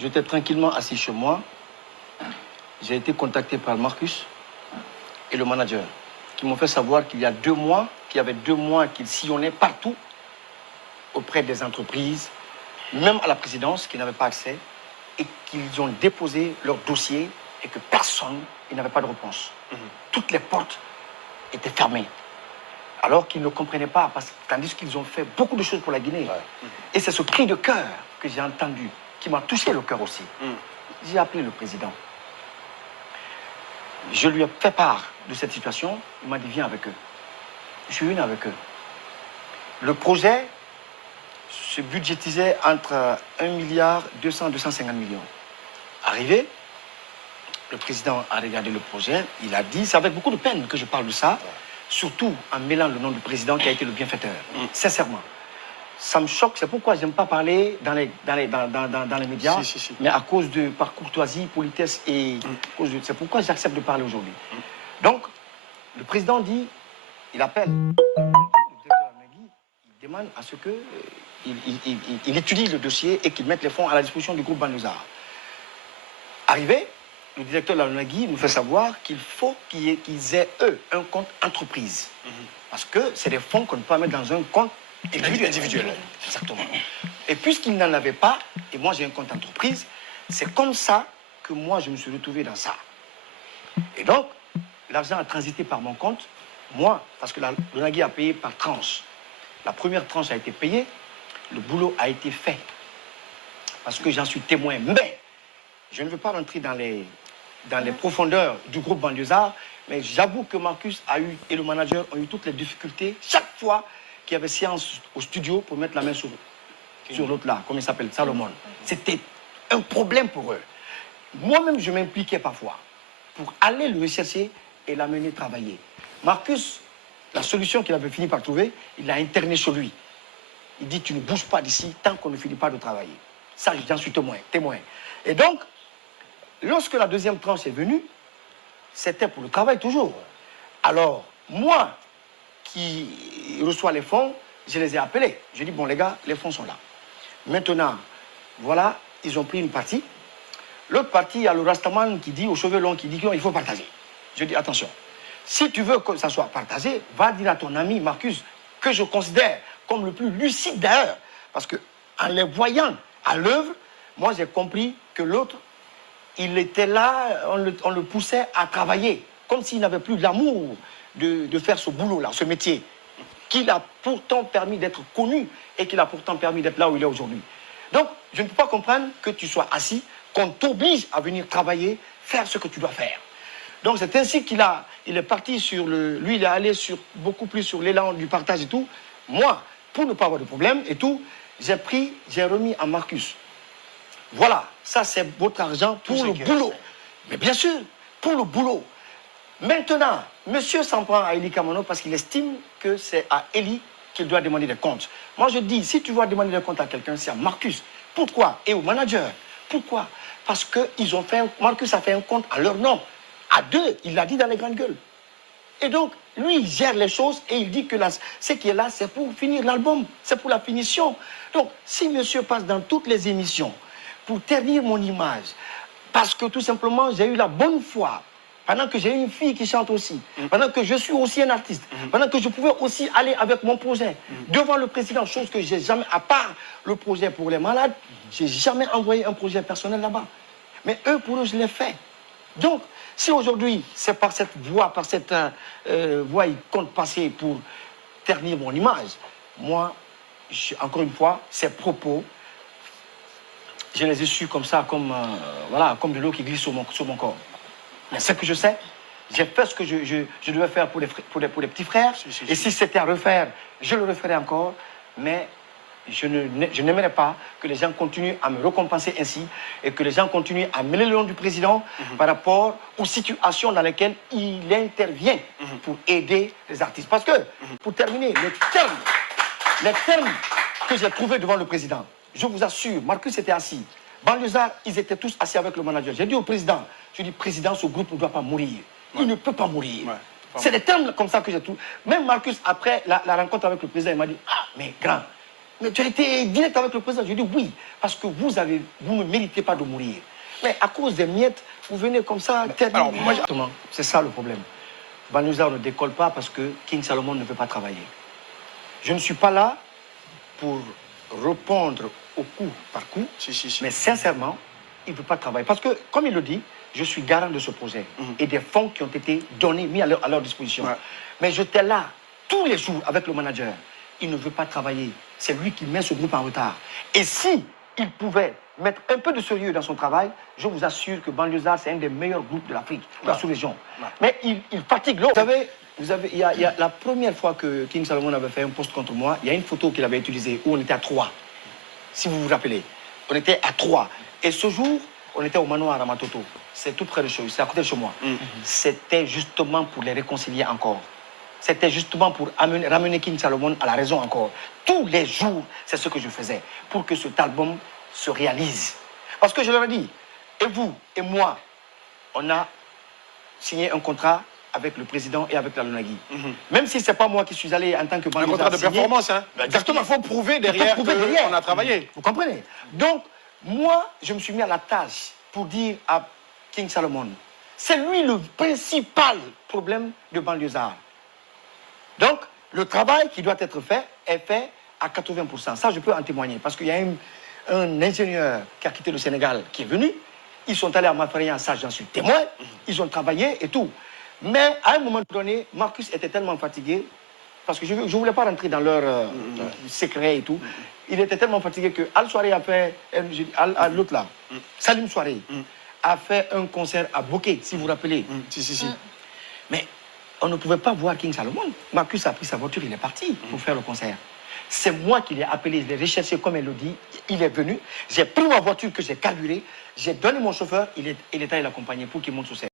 J'étais tranquillement assis chez moi. J'ai été contacté par Marcus et le manager qui m'ont fait savoir qu'il y a 2 mois, qu'il y avait 2 mois qu'ils sillonnaient partout auprès des entreprises, même à la présidence, qui n'avaient pas accès, et qu'ils ont déposé leur dossier et que personne, il n'avait pas de réponse. Toutes les portes étaient fermées. Alors qu'ils ne comprenaient pas, tandis qu'ils ont fait beaucoup de choses pour la Guinée. Et c'est ce cri de cœur que j'ai entendu, qui m'a touché le cœur aussi. J'ai appelé le président. Je lui ai fait part de cette situation. Il m'a dit, viens avec eux. Je suis venu avec eux. Le projet se budgétisait entre 1 milliard 250 millions. Arrivé, le président a regardé le projet. Il a dit, c'est avec beaucoup de peine que je parle de ça, surtout en mêlant le nom du président qui a été le bienfaiteur. Sincèrement. Ça me choque, c'est pourquoi je n'aime pas parler dans les médias, mais à cause de, par courtoisie, politesse et... C'est pourquoi j'accepte de parler aujourd'hui. Donc, le président dit, il appelle le directeur Nagui, il demande à ce que il étudie le dossier et qu'il mette les fonds à la disposition du groupe Banlieusard. Arrivé, le directeur de la Nagui nous fait savoir qu'il faut qu'ils aient, eux, un compte entreprise. Parce que c'est des fonds qu'on ne peut pas mettre dans un compte individuel. Exactement. Et puisqu'il n'en avait pas, et moi j'ai un compte entreprise, c'est comme ça que moi je me suis retrouvé dans ça. Et donc, l'argent a transité par mon compte, moi, parce que le Nagui a payé par tranche. La première tranche a été payée, le boulot a été fait. Parce que j'en suis témoin. Mais, je ne veux pas rentrer dans les profondeurs du groupe Banlieusard, mais j'avoue que Marcus a eu, et le manager ont eu toutes les difficultés, chaque fois qu'il y avait séance au studio pour mettre la main sur l'autre là, comme il s'appelle, Salomon. C'était un problème pour eux. Moi-même, je m'impliquais parfois pour aller le rechercher et l'amener travailler. Marcus, la solution qu'il avait fini par trouver, il l'a interné chez lui. Il dit, tu ne bouges pas d'ici tant qu'on ne finit pas de travailler. Ça, j'en suis témoin. Et donc, lorsque la deuxième tranche est venue, c'était pour le travail toujours. Alors, moi, qui reçoit les fonds, je les ai appelés. Je dis, bon les gars, les fonds sont là. Maintenant, voilà, ils ont pris une partie. L'autre partie, il y a le Rastaman qui dit, aux cheveux longs, qui dit qu'il faut partager. Je dis, attention, si tu veux que ça soit partagé, va dire à ton ami Marcus, que je considère comme le plus lucide d'ailleurs. Parce qu'en les voyant à l'œuvre, moi j'ai compris que l'autre, il était là, on le poussait à travailler, comme s'il n'avait plus l'amour de faire ce boulot-là, ce métier, qui l'a pourtant permis d'être connu et qui l'a pourtant permis d'être là où il est aujourd'hui. Donc, je ne peux pas comprendre que tu sois assis, qu'on t'oblige à venir travailler, faire ce que tu dois faire. Donc, c'est ainsi qu'il est parti sur lui, il est allé beaucoup plus sur l'élan du partage et tout. Moi, pour ne pas avoir de problème et tout, j'ai remis à Marcus. Voilà, ça c'est votre argent pour le boulot. Mais bien sûr, pour le boulot. Maintenant, monsieur s'en prend à Eli Kamano parce qu'il estime que c'est à Eli qu'il doit demander des comptes. Moi je dis, si tu dois demander des comptes à quelqu'un, c'est à Marcus. Pourquoi? Et au manager. Pourquoi? Parce que Marcus a fait un compte à leur nom. À 2, il l'a dit dans les grandes gueules. Et donc, lui, il gère les choses et il dit que ce qui est là, c'est pour finir l'album, c'est pour la finition. Donc, si monsieur passe dans toutes les émissions pour ternir mon image, parce que tout simplement, j'ai eu la bonne foi, pendant que j'ai une fille qui chante aussi, pendant que je suis aussi un artiste, pendant que je pouvais aussi aller avec mon projet devant le président, chose que j'ai jamais, à part le projet pour les malades, j'ai jamais envoyé un projet personnel là-bas. Mais eux, pour eux, je l'ai fait. Donc, si aujourd'hui, c'est par cette voie, ils comptent passer pour ternir mon image, moi, encore une fois, ces propos, je les ai su comme ça, comme de l'eau qui glisse sur mon corps. Mais ce que je sais, j'ai fait ce que je devais faire pour les petits frères. Et si c'était à refaire, je le referais encore. Mais je n'aimerais pas que les gens continuent à me récompenser ainsi et que les gens continuent à mêler le nom du président par rapport aux situations dans lesquelles il intervient pour aider les artistes. Parce que, pour terminer, les termes que j'ai trouvés devant le président, je vous assure, Marcus était assis. Banlieusard, ils étaient tous assis avec le manager. J'ai dit au président, président, ce groupe ne doit pas mourir. Il ne peut pas mourir. C'est des termes comme ça que j'ai trouvé. Même Marcus, après la rencontre avec le président, il m'a dit, ah, mais grand, Mais tu as été direct avec le président. Je dis oui, parce que vous ne méritez pas de mourir. Mais à cause des miettes, vous venez comme ça. Alors, moi, c'est ça le problème. Banlieusard ne décolle pas parce que King Salomon ne veut pas travailler. Je ne suis pas là pour répondre au coup par coup, mais sincèrement, il ne veut pas travailler. Parce que, comme il le dit, je suis garant de ce projet et des fonds qui ont été donnés, mis à leur disposition. Ouais. Mais j'étais là tous les jours avec le manager. Il ne veut pas travailler. C'est lui qui met ce groupe en retard. Et si il pouvait mettre un peu de sérieux dans son travail, je vous assure que Banlieusard, c'est un des meilleurs groupes de l'Afrique, de la sous-région. Mais il fatigue l'autre. Il y a la première fois que King Salomon avait fait un post contre moi, il y a une photo qu'il avait utilisée où on était à 3. Si vous vous rappelez, on était à 3. Et ce jour, on était au manoir à Matoto. C'est tout près de chez eux, c'est à côté de chez moi. C'était justement pour les réconcilier encore. C'était justement pour ramener King Salomon à la raison encore. Tous les jours, c'est ce que je faisais pour que cet album se réalise. Parce que je leur ai dit, et vous et moi, on a signé un contrat avec le président et avec la Lunagui. Même si ce n'est pas moi qui suis allé en tant que banlieusard. Un contrat de performance, hein. Exactement. Il faut prouver derrière qu'on a travaillé. Vous comprenez? Donc, moi, je me suis mis à la tâche pour dire à King Salomon, c'est lui le principal problème de Banlieusard. Donc, le travail qui doit être fait est fait à 80%. Ça, je peux en témoigner. Parce qu'il y a un ingénieur qui a quitté le Sénégal qui est venu. Ils sont allés à Mafarian, ça, j'en suis témoin. Ils ont travaillé et tout. Mais à un moment donné, Marcus était tellement fatigué, parce que je ne voulais pas rentrer dans leur secret et tout. Il était tellement fatigué que Al Soirée a fait, l'autre là, Salim Soirée, a fait un concert à Bokeh, si vous vous rappelez. Mais on ne pouvait pas voir King Salomon. Marcus a pris sa voiture, il est parti pour faire le concert. C'est moi qui l'ai appelé, je l'ai recherché comme elle le dit. Il est venu, j'ai pris ma voiture que j'ai carburée, j'ai donné mon chauffeur, il est allé l'accompagner pour qu'il monte sur scène.